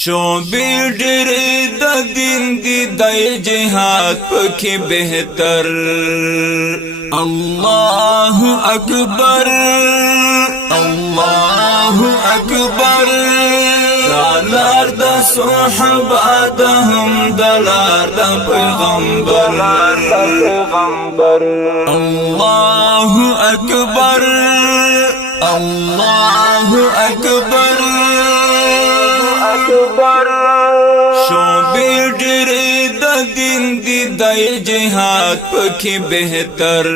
شعبې ډېرې د دین دي د جهاد پکې بهتر الله اکبر الله اکبر دلار د صحابه د هم دلار د پیغمبر الله اکبر الله اکبر شعبې ډېرې د دین دي د جهاد پکې بهتر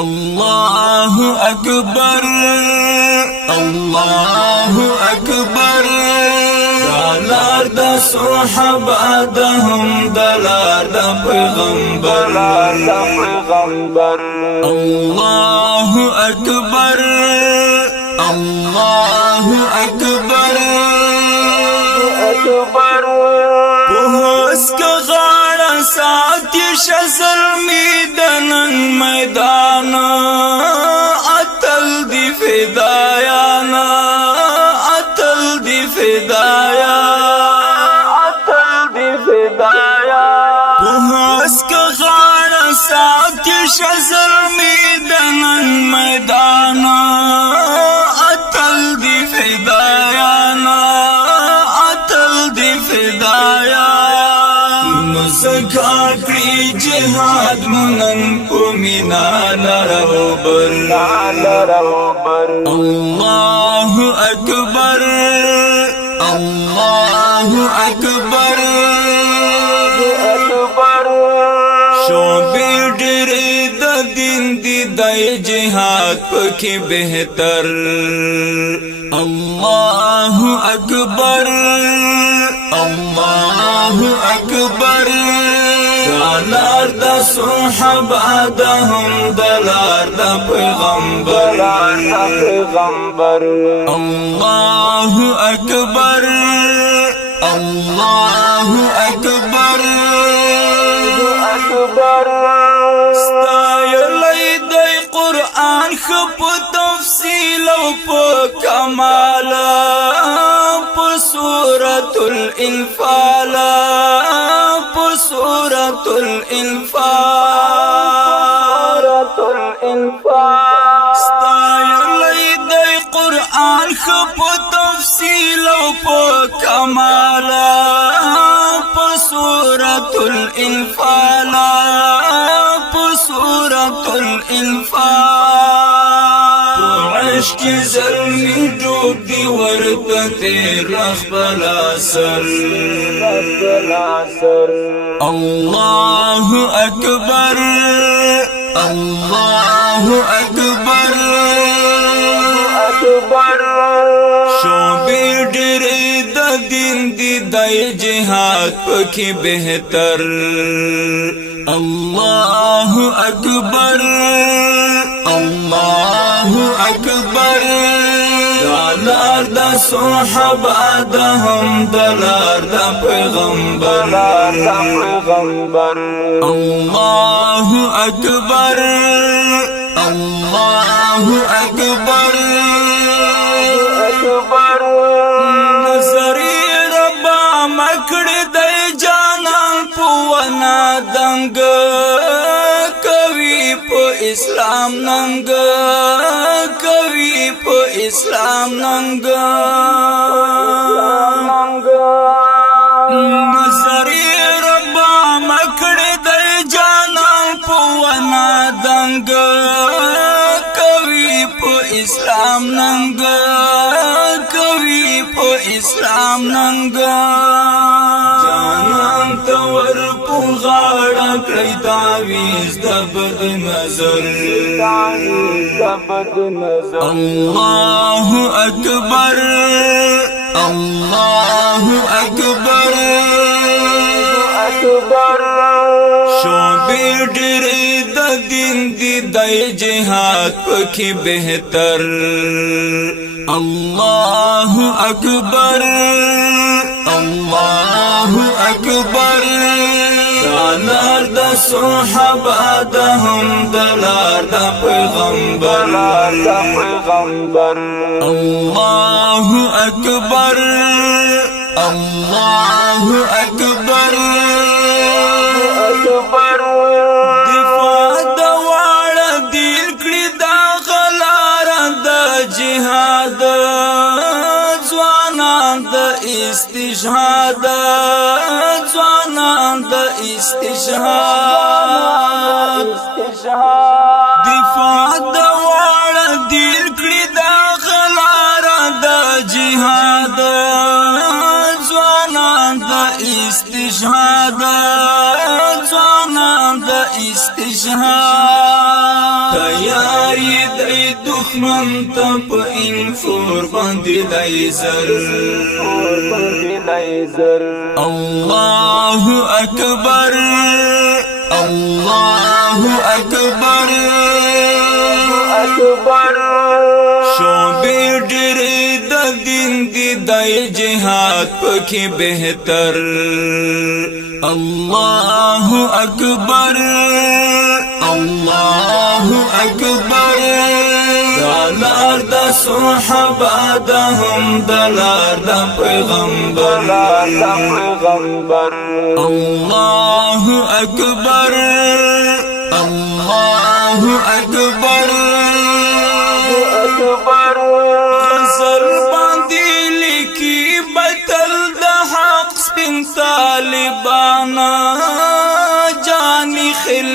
الله اکبر الله اکبر دلار د صحابه د هم دلار د پیغمبر الله اکبر الله اکبر پوهس که غاړه ساتي شزل میدان میدان اتل دی فدایانا اتل دی فدایا پوهس که غاړه ساتي شزل میدان میدان اتل دی فدایانا زکا کری جهاد منن پمینا لروبر الله اکبر الله اکبر شعبې ډېرې د دین دي د جهاد پکې بهتر الله اکبر الله اکبر دلار د صحابه د هم دلار د پیغمبر الله اکبر الله اکبر ستایلی دی قرآن خپ تفصیل او په کمال سورة الانفال سورة الانفال ستایلی دی قرآن خپ تفصیل او په کمال سورة الانفال سورة الانفال عشق زلمی ڈوب دی ورطا تیر اخبلا سر اللہ اکبر اللہ اکبر شعبې ډېرې د دین دي د جهاد پکې بهتر الله اکبر الله اکبر دلار د صحابه د هم دلار د پیغمبر الله اکبر الله اکبر نظری ربا مکړه د جانان پونا دنګ کوي په اسلام ننګ کوي په اسلام ننګ نظری ربا مکړه د جانان پونا دنګ کوي په اسلام ننګ کوي په اسلام ننګ جانان تور په غاړه کړی تعویذ د بد نظر الله اکبر الله اکبر شعبې ډېرې د دین دي د جهاد پکې بهتر الله اکبر الله اکبر دلار د صحابه د هم دلار د پیغمبر الله اکبر الله اکبر دفاع د واړه دل کړي دا غلار د جهاد ځوانان د استشهاد ځوانان د استشهاد دفاع د واړه دل کړي دا غلار د جهاد استشهاد ځوانان د استشهاد تیاری د دښمن ته په انفور باندې لیزر الله اکبر الله اکبر شعبې ډېرې د دین دی د جهاد پکې بهتر الله اکبر الله اکبر دلار د صحابه د هم دلار د پیغمبر الله اکبر الله اکبر غزل باندې لیکي بتل د حق سپین طالبانا جاني خل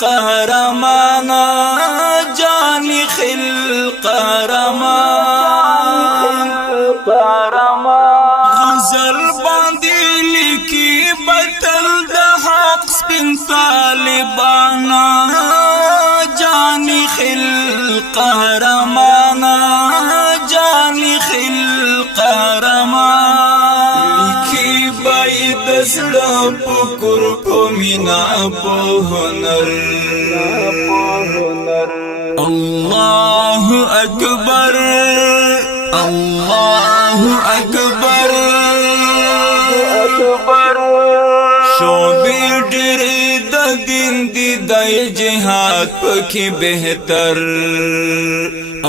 قهرمانا جاني خل قهرمان غزل باندې لیکي بتل د حق سپین طالبانا جاني خل قهرمانا جاني خل قهرمان لیکي باید زړه پکور په مینا په هنر الله اکبر الله اکبر شعبې ډېرې د دین دی د جهاد پکې بهتر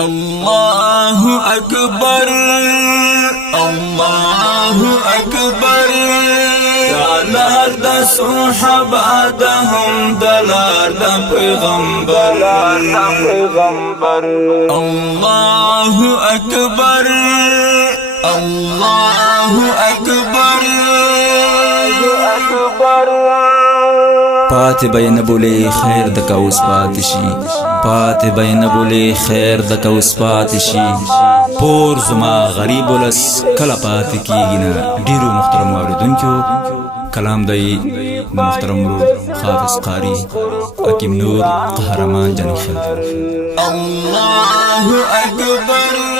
الله اکبر الله اکبر دلار د صحابه د هم دلار د پیغمبر الله اکبر الله اکبر پاتې به نه بولې خیر د کوس پاتې شي پاتې به نه بولې خیر د کوس پاتې شي پور زما غریب ولس کله پاتې کېږي نه ډېرو محترم اورېدونکو کلام دی محترم ورور حافظ قاری حکیم نور قهرمان جاني خل الله اکبر